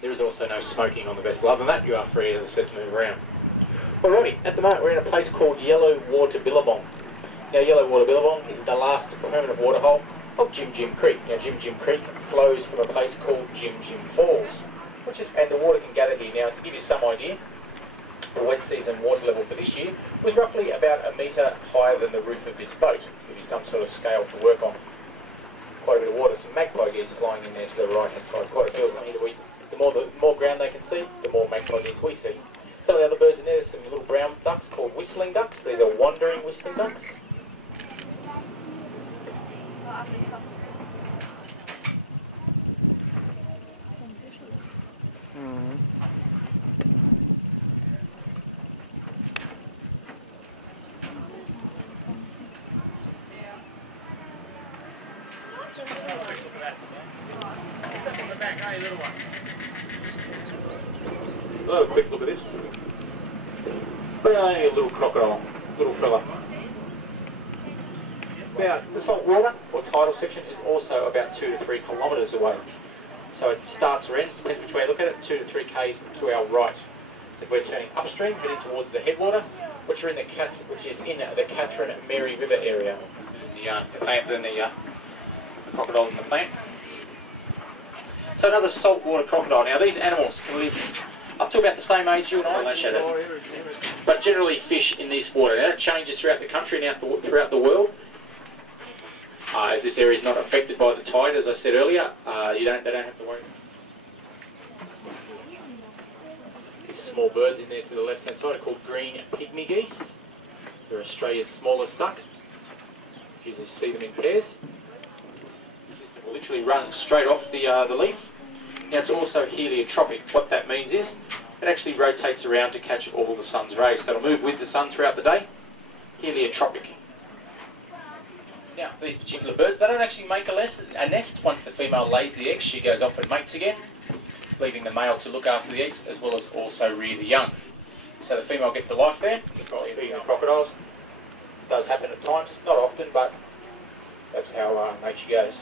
There is also no smoking on the vessel. Other than that, you are free, as I said, to move around. Alrighty, at the moment we're in a place called Yellow Water Billabong. Now, Yellow Water Billabong is the last permanent waterhole of Jim Jim Creek. Now, Jim Jim Creek flows from a place called Jim Jim Falls, and the water can gather here. Now, to give you some idea, the wet season water level for this year was roughly about a metre higher than the roof of this boat. Give you some sort of scale to work on. Quite a bit of water. Some magpie geese flying in there to the right-hand side. Quite a bit. The more ground they can see, the more magpie geese we see. Some of the other birds in there, there's some little brown ducks called whistling ducks. These are wandering whistling ducks. Oh, quick look at this. A little crocodile, little fella. Now, the salt water or tidal section is also about 2 to 3 kilometres away. So it starts or ends, depends which way you look at it, 2 to 3 k's to our right. So if we're turning upstream, heading towards the headwater, which is in the Catherine Mary River area. The plant, then the crocodile in the plant. So another saltwater crocodile. Now these animals can live up to about the same age you and I, but generally fish in this water. Now that changes throughout the country and throughout the world. As this area is not affected by the tide, as I said earlier, they don't have to worry. These small birds in there to the left-hand side are called green pygmy geese. They're Australia's smallest duck. You usually see them in pairs. The system will literally run straight off the leaf. Now it's also heliotropic. What that means is it actually rotates around to catch all the sun's rays. So it'll move with the sun throughout the day. Heliotropic. Now, these particular birds, they don't actually make a nest. Once the female lays the eggs, she goes off and mates again, leaving the male to look after the eggs, as well as also rear the young. So the female gets the life there, probably feeding the crocodiles. It does happen at times, not often, but that's how nature goes.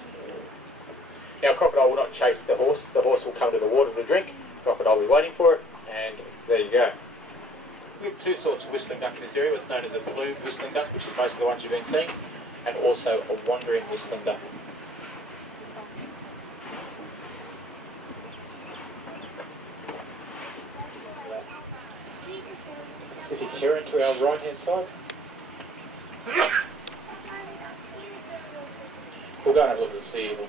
Now, a crocodile will not chase the horse. The horse will come to the water to drink. The crocodile will be waiting for it, and there you go. We have two sorts of whistling duck in this area. What's known as a plumed whistling duck, which is most of the ones you've been seeing, and also a wandering whistling duck. Pacific heron to our right-hand side. We'll go and have a look at the sea eagle.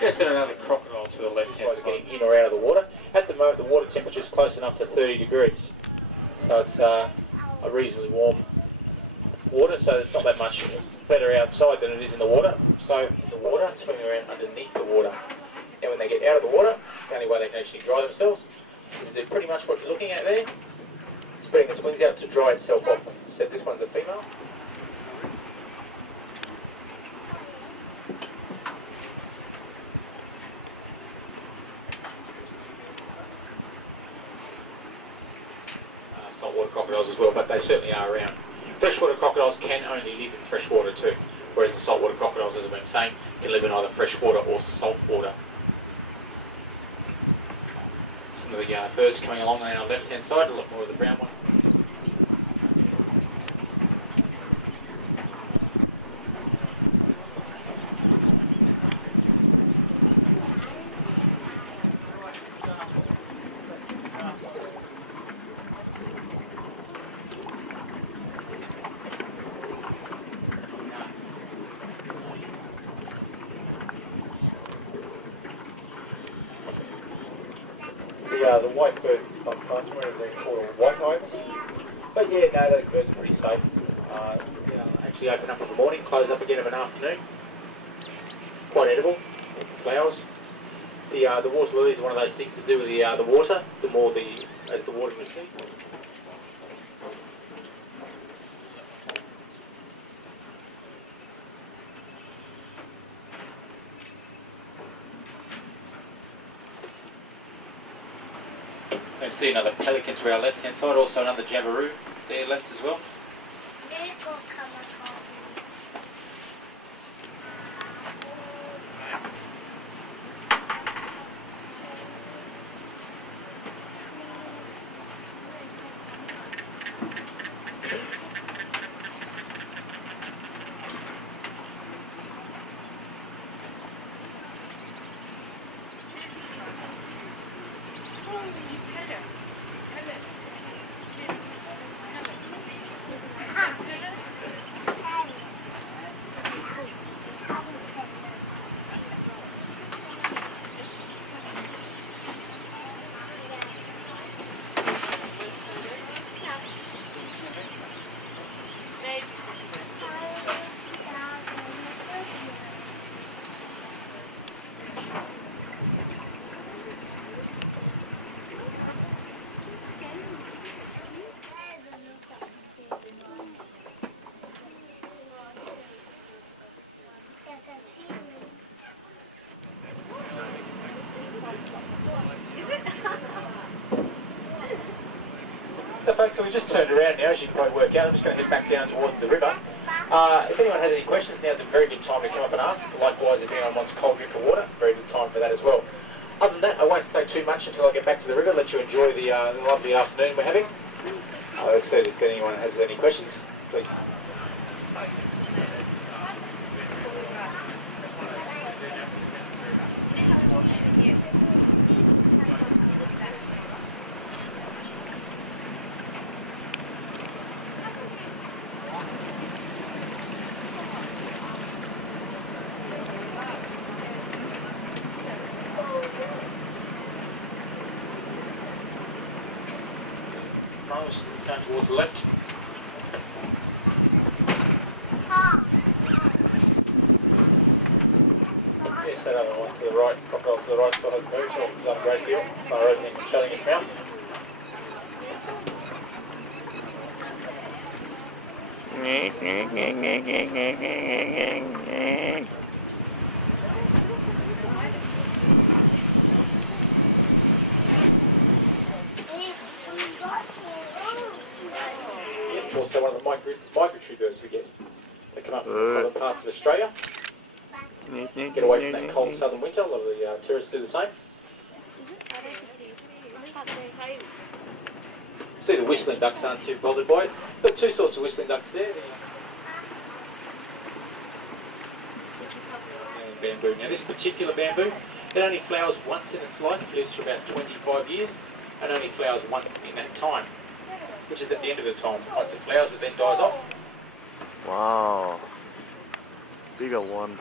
Yes, and another crocodile to the left-hand side, getting in or out of the water. At the moment, the water temperature is close enough to 30 degrees. So it's a reasonably warm water, so it's not that much better outside than it is in the water. So the water, swimming around underneath the water. Now when they get out of the water, the only way they can actually dry themselves is to do pretty much what you're looking at there. Spreading its wings out to dry itself off. So this one's a female. Saltwater crocodiles as well, but they certainly are around. Freshwater crocodiles can only live in freshwater too, whereas the saltwater crocodiles, as I've been saying, can live in either freshwater or saltwater. Some of the birds coming along on our left-hand side, a lot more of the brown ones. The white bird, I'm not sure if they're called white ibis. But yeah, no, those birds are pretty safe. Actually open up in the morning, close up again of an afternoon. Quite edible, flowers. The water lilies are one of those things to do with the water. The more as the water recedes. can see another pelican to our left hand side, also another jabiru there left as well. So folks, so we just turned around now, as you can probably work out. I'm just going to head back down towards the river. If anyone has any questions, now's a very good time to come up and ask. Likewise, if anyone wants a cold drink of water, very good time for that as well. Other than that, I won't say too much until I get back to the river, let you enjoy the lovely afternoon we're having. Let's see if anyone has any questions, please. Down towards the left. Yes, that other one to the right, crocodile to the right side of the move, so I've done a great deal. They're opening and shutting its mouth. Also one of the migratory birds we get. They come up from the southern parts of Australia. Get away from that cold southern winter. A lot of the tourists do the same. See, the whistling ducks aren't too bothered by it. Got two sorts of whistling ducks there. And bamboo. Now this particular bamboo, it only flowers once in its life. It lives for about 25 years and only flowers once in that time, which is at the end of the time. Once it flowers, it then dies off. Wow. Bigger one.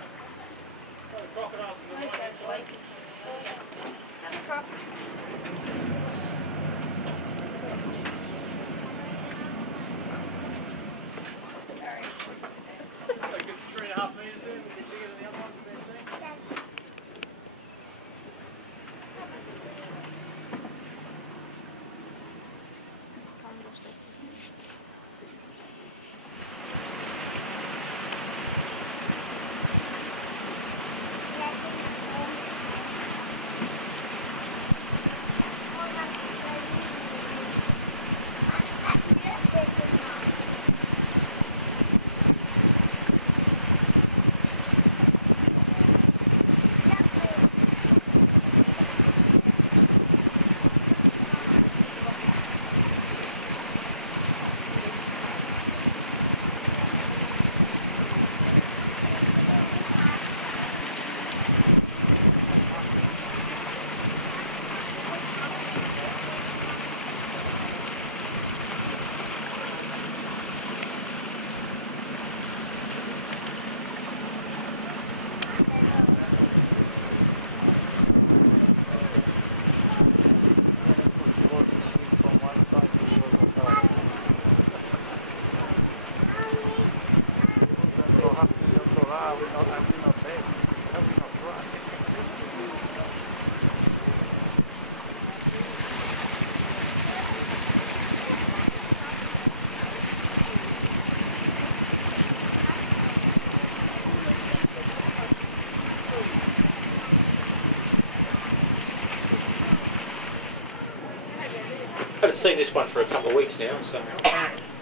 Haven't seen this one for a couple of weeks now, so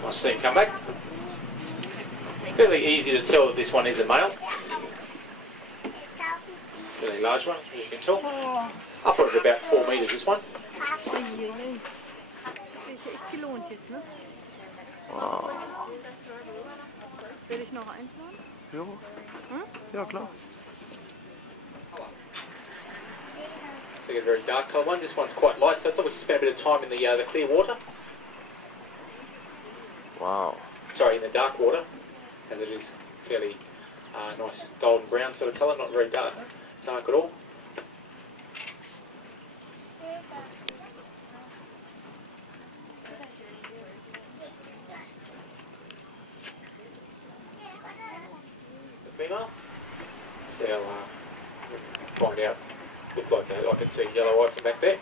nice to see him come back. Fairly easy to tell that this one is a male. Fairly large one, as you can tell. Upward of about 4 metres, this one. Wow. Ja. Ja, klar. So you get a very dark colour one. This one's quite light, so it's obviously spent a bit of time in the clear water. Wow. Sorry, in the dark water, as it is fairly nice golden brown sort of colour, not very dark at all. The female. So we'll find out. Look like that. I can see yellow eye from back there.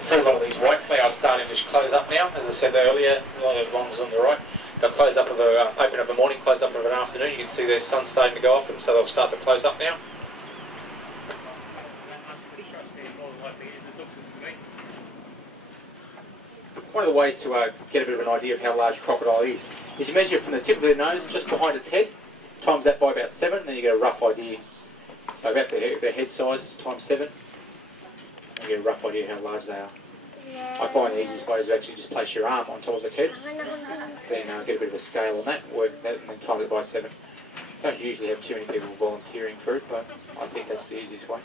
See a lot of these white flowers starting to close up now. As I said earlier, a lot of the ones on the right, they'll close up of open of the morning, close up of an afternoon. You can see their sun starting to go off them, so they'll start to close up now. One of the ways to get a bit of an idea of how large a crocodile is you measure it from the tip of their nose just behind its head, times that by about 7, then you get a rough idea. So about their head size times 7, and you get a rough idea how large they are. I find the easiest way is to actually just place your arm on top of its head, then get a bit of a scale on that, work that, and then times it by 7. Don't usually have too many people volunteering for it, but I think that's the easiest way.